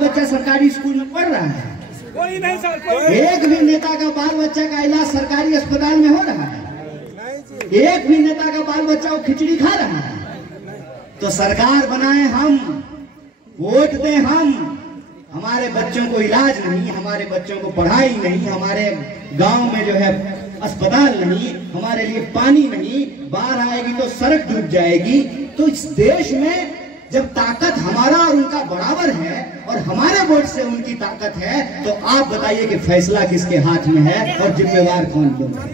बच्चा सरकारी स्कूल में पढ़ रहा है? कोई नहीं सर, कोई एक भी नेता का बाल बच्चा का इलाज सरकारी अस्पताल में हो रहा है? एक भी नेता का बाल बच्चा वो खिचड़ी खा रहा है? तो सरकार बनाए हम, वोट दें हम, हमारे बच्चों को इलाज नहीं, हमारे बच्चों को पढ़ाई नहीं, हमारे गांव में जो है अस्पताल नहीं, हमारे लिए पानी नहीं, बाढ़ आएगी तो सड़क डूब जाएगी। तो इस देश में जब ताकत हमारा और उनका बराबर है और हमारे वोट से उनकी ताकत है, तो आप बताइए कि फैसला किसके हाथ में है और जिम्मेवार कौन लोग हैं?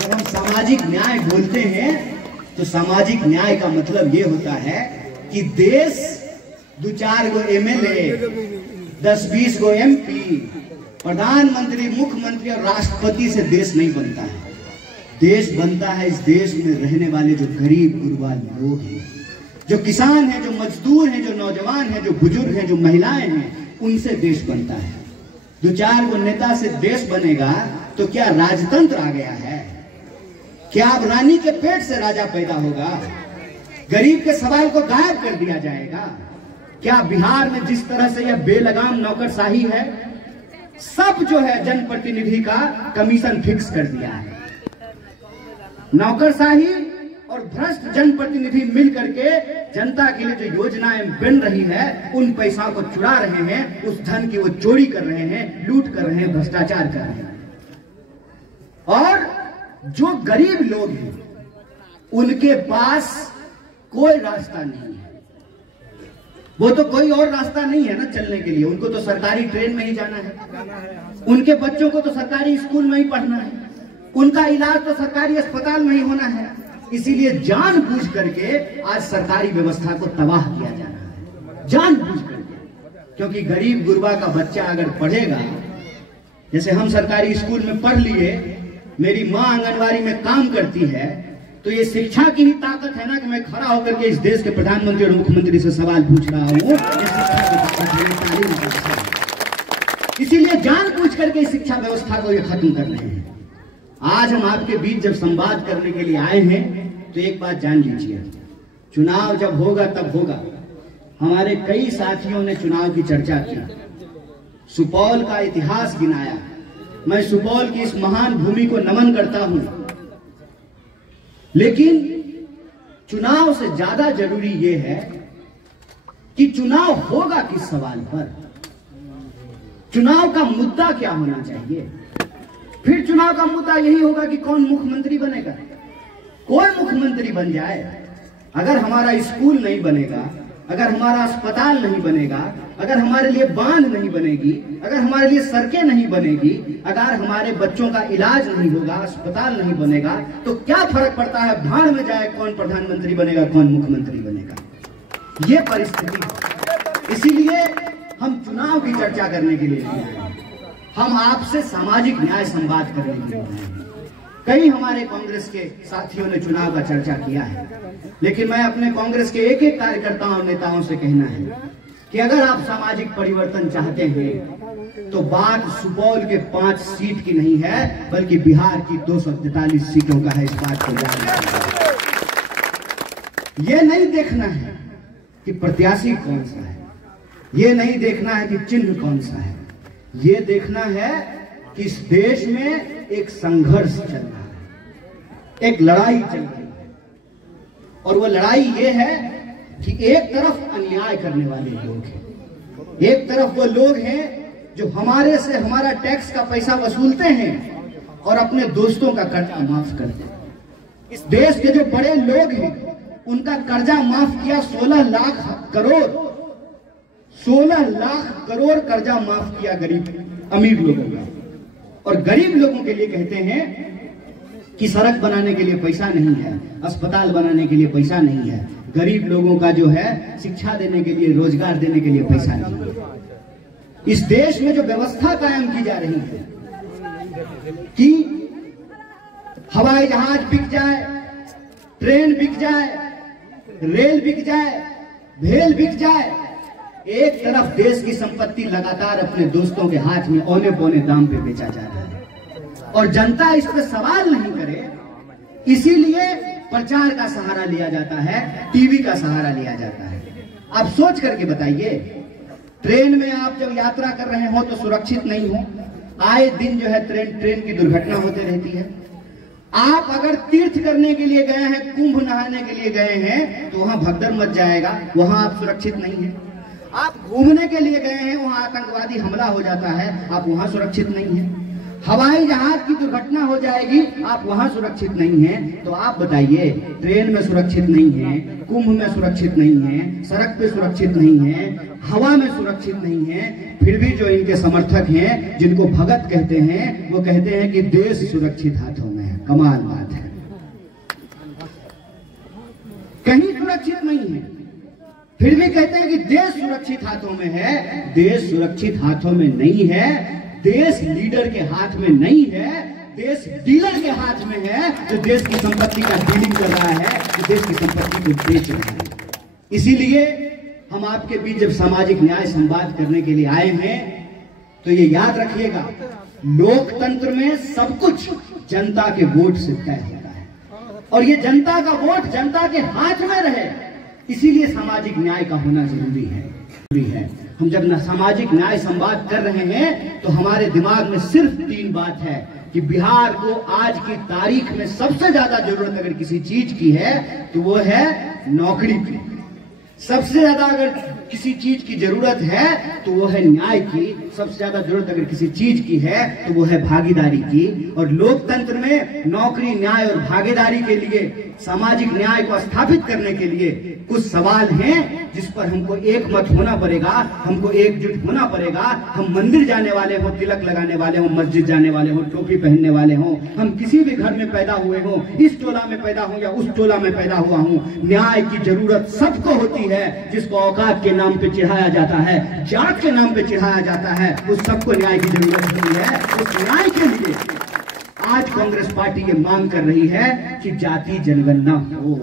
जब हम सामाजिक न्याय बोलते हैं तो सामाजिक न्याय का मतलब ये होता है कि देश 2-4 गो MLA, 10-20 गो MP, प्रधानमंत्री, मुख्यमंत्री और राष्ट्रपति से देश नहीं बनता है। देश बनता है इस देश में रहने वाले जो गरीब गुरबा लोग हैं, जो किसान हैं, जो मजदूर हैं, जो नौजवान हैं, जो बुजुर्ग हैं, जो महिलाएं हैं, उनसे देश बनता है। 2-4 गो नेता से देश बनेगा तो क्या राजतंत्र आ गया है? क्या अब रानी के पेट से राजा पैदा होगा? गरीब के सवाल को गायब कर दिया जाएगा? क्या बिहार में जिस तरह से यह बेलगाम नौकरशाही है, सब जो है जनप्रतिनिधि का कमीशन फिक्स कर दिया है। नौकरशाही और भ्रष्ट जनप्रतिनिधि मिल करके जनता के लिए जो योजनाएं बन रही है, उन पैसा को चुरा रहे हैं, उस धन की वो चोरी कर रहे हैं, लूट कर रहे हैं, भ्रष्टाचार कर रहे हैं। और जो गरीब लोग हैं उनके पास कोई रास्ता नहीं है। वो तो कोई और रास्ता नहीं है ना चलने के लिए, उनको तो सरकारी ट्रेन में ही जाना है, उनके बच्चों को तो सरकारी स्कूल में ही पढ़ना है, उनका इलाज तो सरकारी अस्पताल में ही होना है। इसीलिए जानबूझ करके आज सरकारी व्यवस्था को तबाह किया जा रहा है, जानबूझ करके। क्योंकि गरीब गुरबा का बच्चा अगर पढ़ेगा, जैसे हम सरकारी स्कूल में पढ़ लिए, मेरी माँ आंगनबाड़ी में काम करती है, तो ये शिक्षा की ही ताकत है ना कि मैं खड़ा होकर के इस देश के प्रधानमंत्री और मुख्यमंत्री से सवाल पूछ रहा हूँ। इसीलिए जानबूझ करके इस शिक्षा व्यवस्था को ये खत्म कर रहे हैं। आज हम आपके बीच जब संवाद करने के लिए आए हैं तो एक बात जान लीजिए, चुनाव जब होगा तब होगा। हमारे कई साथियों ने चुनाव की चर्चा की, सुपौल का इतिहास गिनाया। मैं सुपौल की इस महान भूमि को नमन करता हूं, लेकिन चुनाव से ज्यादा जरूरी यह है कि चुनाव होगा किस सवाल पर, चुनाव का मुद्दा क्या होना चाहिए। फिर चुनाव का मुद्दा यही होगा कि कौन मुख्यमंत्री बनेगा। कोई मुख्यमंत्री बन जाए, अगर हमारा स्कूल नहीं बनेगा, अगर हमारा अस्पताल नहीं बनेगा, अगर हमारे लिए बांध नहीं बनेगी, अगर हमारे लिए सड़कें नहीं बनेगी, अगर हमारे बच्चों का इलाज नहीं होगा, अस्पताल नहीं बनेगा, तो क्या फर्क पड़ता है भाड़ में जाए कौन प्रधानमंत्री बनेगा, कौन मुख्यमंत्री बनेगा। ये परिस्थिति है। इसीलिए हम चुनाव की चर्चा करने के लिए आए हैं, हम आपसे सामाजिक न्याय संवाद करने के लिए आए हैं। कई हमारे कांग्रेस के साथियों ने चुनाव का चर्चा किया है, लेकिन मैं अपने कांग्रेस के एक एक कार्यकर्ताओं और नेताओं से कहना है कि अगर आप सामाजिक परिवर्तन चाहते हैं तो बात सुपौल के 5 सीट की नहीं है, बल्कि बिहार की 243 सीटों का है। इस बात को ध्यान रखना, ये नहीं देखना है कि प्रत्याशी कौन सा है, ये नहीं देखना है कि चिन्ह कौन सा है, ये देखना है कि इस देश में एक संघर्ष चल रहा है, एक लड़ाई चल रही है। और वो लड़ाई ये है कि एक तरफ अन्याय करने वाले लोग हैं, एक तरफ वो लोग हैं जो हमारे से हमारा टैक्स का पैसा वसूलते हैं और अपने दोस्तों का कर्जा माफ करते हैं। इस देश के जो बड़े लोग हैं उनका कर्जा माफ किया 16 लाख करोड़, 16 लाख करोड़ कर्जा माफ किया गरीब अमीर लोगों का। और गरीब लोगों के लिए कहते हैं कि सड़क बनाने के लिए पैसा नहीं है, अस्पताल बनाने के लिए पैसा नहीं है, गरीब लोगों का जो है शिक्षा देने के लिए, रोजगार देने के लिए पैसा नहीं है। इस देश में जो व्यवस्था कायम की जा रही है कि हवाई जहाज बिक जाए, ट्रेन बिक जाए, रेल बिक जाए, भेल बिक जाए, एक तरफ देश की संपत्ति लगातार अपने दोस्तों के हाथ में औने पौने दाम पे बेचा जा रहा है और जनता इस पर सवाल नहीं करे, इसीलिए प्रचार का सहारा लिया जाता है, टीवी का सहारा लिया जाता है। आप सोच करके बताइए। ट्रेन में आप जब यात्रा कर रहे हो तो सुरक्षित नहीं हो, आए दिन जो है ट्रेन की दुर्घटना होती रहती है। आप अगर तीर्थ करने के लिए गए हैं, कुंभ नहाने के लिए गए हैं, तो वहां भगदड़ मच जाएगा, वहां आप सुरक्षित नहीं है। आप घूमने के लिए गए हैं, वहां आतंकवादी हमला हो जाता है, आप वहां सुरक्षित नहीं है। हवाई जहाज की दुर्घटना हो जाएगी, आप वहां सुरक्षित नहीं हैं। तो आप बताइए, ट्रेन में सुरक्षित नहीं है, कुंभ में सुरक्षित नहीं है, सड़क पे सुरक्षित नहीं है, हवा में सुरक्षित नहीं है, फिर भी जो इनके समर्थक हैं, जिनको भगत कहते हैं, वो कहते हैं कि देश सुरक्षित हाथों में है। कमाल बात है, कहीं सुरक्षित नहीं है, फिर भी कहते हैं कि देश सुरक्षित हाथों में है। देश सुरक्षित हाथों में नहीं है, देश लीडर के हाथ में नहीं है, देश डीलर के हाथ में है, जो देश की संपत्ति का डीलिंग कर रहा है, जो देश की संपत्ति को बेच रहा है। इसीलिए हम आपके बीच जब सामाजिक न्याय संवाद करने के लिए आए हैं, तो ये याद रखिएगा, लोकतंत्र में सब कुछ जनता के वोट से तय होता है, और ये जनता का वोट जनता के हाथ में रहे, इसीलिए सामाजिक न्याय का होना जरूरी है। हम जब सामाजिक न्याय संवाद कर रहे हैं, तो हमारे दिमाग में सिर्फ 3 बात है कि बिहार को आज की तारीख में सबसे ज्यादा जरूरत अगर किसी चीज की है, तो वो है नौकरी की। सबसे ज्यादा अगर किसी चीज की जरूरत है, तो वो है न्याय की। सबसे ज्यादा जरूरत अगर किसी चीज की है, तो वो है भागीदारी की। और लोकतंत्र में नौकरी, न्याय और भागीदारी के लिए, सामाजिक न्याय को स्थापित करने के लिए कुछ सवाल हैं, जिस पर हमको एक मत होना पड़ेगा, हमको एकजुट होना पड़ेगा। हम मंदिर जाने वाले हो, तिलक लगाने वाले हो, मस्जिद जाने वाले हो, टोपी पहनने वाले हो, हम किसी भी घर में पैदा हुए हो, इस टोला में पैदा हो या उस टोला में पैदा हुआ हूं, न्याय की जरूरत सबको होती है। जिसको औकात के नाम पे चिढ़ाया जाता है, जात के नाम पे चिढ़ाया जाता है, उस सबको न्याय की जरूरत होती है। उस न्याय के लिए आज कांग्रेस पार्टी ये मांग कर रही है कि जाति जनगणना हो।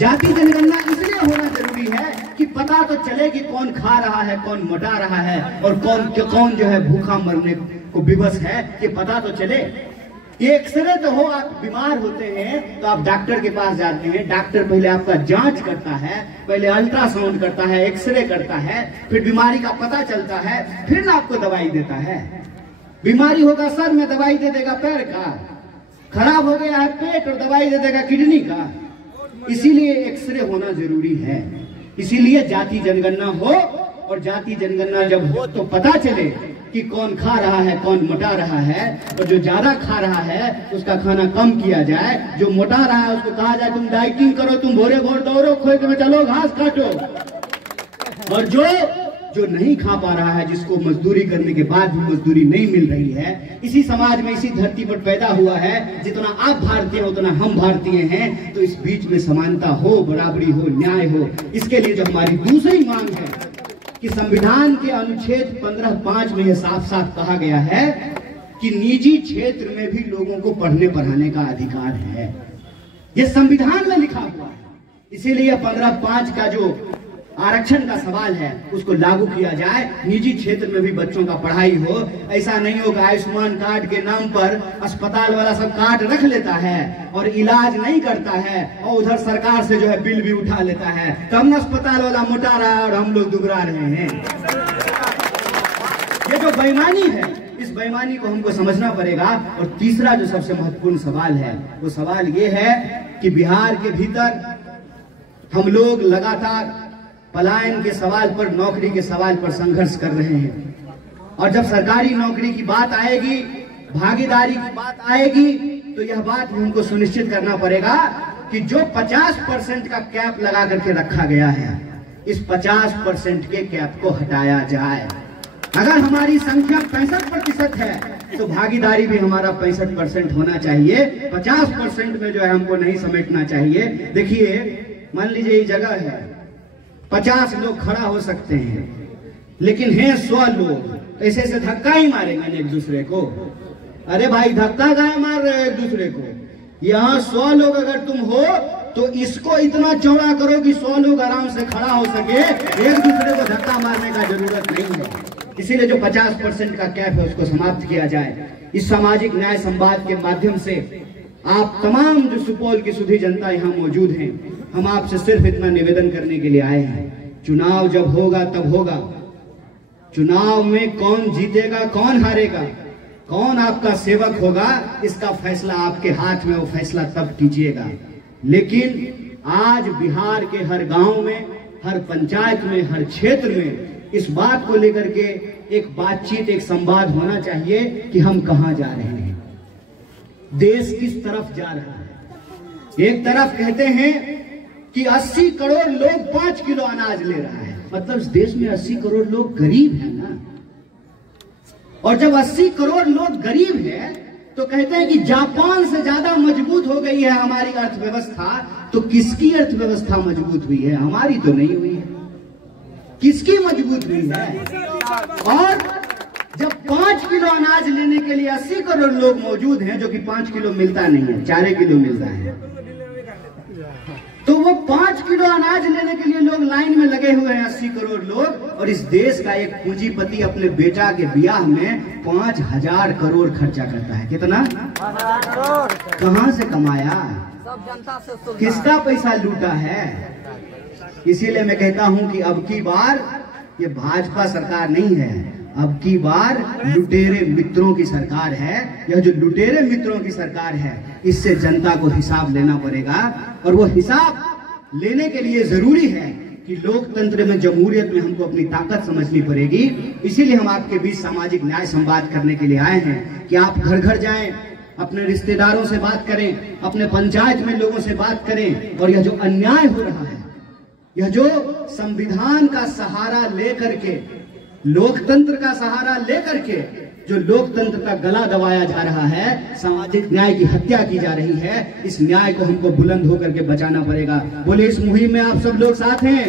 जाति जनगणना इसलिए होना जरूरी है कि पता तो चले कि कौन खा रहा है, कौन मोटा रहा है, और कौन जो है भूखा मरने को विवश है, ये पता तो चले। ये एक्सरे तो हो, आप बीमार होते हैं तो आप डॉक्टर के पास जाते हैं, डॉक्टर पहले आपका जांच करता है, पहले अल्ट्रासाउंड करता है, एक्सरे करता है, फिर बीमारी का पता चलता है, फिर ना आपको दवाई देता है। बीमारी होगा सर में, दवाई दे देगा पैर का, खराब हो गया है पेट और दवाई दे देगा किडनी का। इसीलिए एक्सरे होना जरूरी है, इसीलिए जाति जनगणना हो। और जाति जनगणना जब हो तो पता चले कि कौन खा रहा है, कौन मोटा रहा है, और जो ज्यादा खा रहा है उसका खाना कम किया जाए, जो मोटा रहा है उसको कहा जाए तुम डाइटिंग करो, तुम भोरे भोर दौड़ो, खेत में चलो, घास काटो। और जो नहीं खा पा रहा है, जिसको मजदूरी करने के बाद भी मजदूरी नहीं मिल रही है, इसी समाज में, इसी धरती पर पैदा हुआ है, जितना आप भारतीय हो उतना हम भारतीय हैं, तो इस बीच में समानता हो, बराबरी हो, न्याय हो। इसके लिए जो हमारी दूसरी मांग है कि संविधान के अनुच्छेद 15(5) में यह साफ साफ कहा गया है कि निजी क्षेत्र में भी लोगों को पढ़ने पढ़ाने का अधिकार है। यह संविधान में लिखा हुआ है, इसीलिए 15(5) का जो आरक्षण का सवाल है उसको लागू किया जाए, निजी क्षेत्र में भी बच्चों का पढ़ाई हो। ऐसा नहीं होगा आयुष्मान कार्ड के नाम पर अस्पताल वाला सब कार्ड रख लेता है और इलाज नहीं करता है, और उधर सरकार से जो है बिल भी उठा लेता है, तब अस्पताल वाला मोटा रहा है और हम लोग दुबरा रहे हैं। ये जो बेईमानी है, इस बेईमानी को हमको समझना पड़ेगा। और तीसरा जो सबसे महत्वपूर्ण सवाल है, वो सवाल ये है कि बिहार के भीतर हम लोग लगातार पलायन के सवाल पर, नौकरी के सवाल पर संघर्ष कर रहे हैं। और जब सरकारी नौकरी की बात आएगी, भागीदारी की बात आएगी, तो यह बात भी हमको सुनिश्चित करना पड़ेगा कि जो 50% का कैप लगा करके रखा गया है, इस 50% के कैप को हटाया जाए। अगर हमारी संख्या 65% है, तो भागीदारी भी हमारा 65% होना चाहिए। 50% में जो है हमको नहीं समेटना चाहिए। देखिए, मान लीजिए ये जगह है, 50 लोग खड़ा हो सकते हैं, लेकिन हैं 100 लोग, ऐसे ऐसे धक्का ही मारेंगे एक दूसरे को। अरे भाई, धक्का काहे मार रहे हो एक दूसरे को? यहाँ 100 लोग अगर तुम हो तो इसको इतना चौड़ा करो कि 100 लोग आराम से खड़ा हो सके, एक दूसरे को धक्का मारने का जरूरत नहीं है। इसीलिए जो 50% का कैप है उसको समाप्त किया जाए। इस सामाजिक न्याय संवाद के माध्यम से आप तमाम जो सुपौल की सुधी जनता यहाँ मौजूद हैं, हम आपसे सिर्फ इतना निवेदन करने के लिए आए हैं चुनाव जब होगा तब होगा। चुनाव में कौन जीतेगा, कौन हारेगा, कौन आपका सेवक होगा, इसका फैसला आपके हाथ में, वो फैसला तब कीजिएगा। लेकिन आज बिहार के हर गांव में, हर पंचायत में, हर क्षेत्र में इस बात को लेकर के एक बातचीत, एक संवाद होना चाहिए कि हम कहां जा रहे हैं, देश किस तरफ जा रहा है। एक तरफ कहते हैं कि 80 करोड़ लोग 5 किलो अनाज ले रहा है, मतलब इस देश में 80 करोड़ लोग गरीब हैं ना। और जब 80 करोड़ लोग गरीब हैं तो कहते हैं कि जापान से ज्यादा मजबूत हो गई है हमारी अर्थव्यवस्था। तो किसकी अर्थव्यवस्था मजबूत हुई है? हमारी तो नहीं हुई है। किसकी मजबूत हुई है? और जब 5 किलो अनाज लेने के लिए 80 करोड़ लोग मौजूद हैं, जो कि 5 किलो मिलता नहीं है, 4 किलो मिलता है, तो वो 5 किलो अनाज लेने के लिए लोग लाइन में लगे हुए हैं, 80 करोड़ लोग। और इस देश का एक पूंजीपति अपने बेटा के ब्याह में 5000 करोड़ खर्चा करता है। कितना? कहां से कमाया? सब जनता से। किसका पैसा लूटा है? इसीलिए मैं कहता हूं कि अब की बार ये भाजपा सरकार नहीं है, अब की बार लुटेरे मित्रों की सरकार है। यह जो लुटेरे मित्रों की सरकार है, इससे जनता को हिसाब लेना पड़ेगा। और वो हिसाब लेने के लिए जरूरी है कि लोकतंत्र में, जमहूरियत में हमको अपनी ताकत समझनी पड़ेगी। इसीलिए हम आपके बीच सामाजिक न्याय संवाद करने के लिए आए हैं कि आप घर घर जाएं, अपने रिश्तेदारों से बात करें, अपने पंचायत में लोगों से बात करें। और यह जो अन्याय हो रहा है, यह जो संविधान का सहारा लेकर के, लोकतंत्र का सहारा लेकर के जो लोकतंत्र का गला दबाया जा रहा है, सामाजिक न्याय की हत्या की जा रही है, इस न्याय को हमको बुलंद होकर के बचाना पड़ेगा। बोले इस मुहिम में आप सब लोग साथ हैं?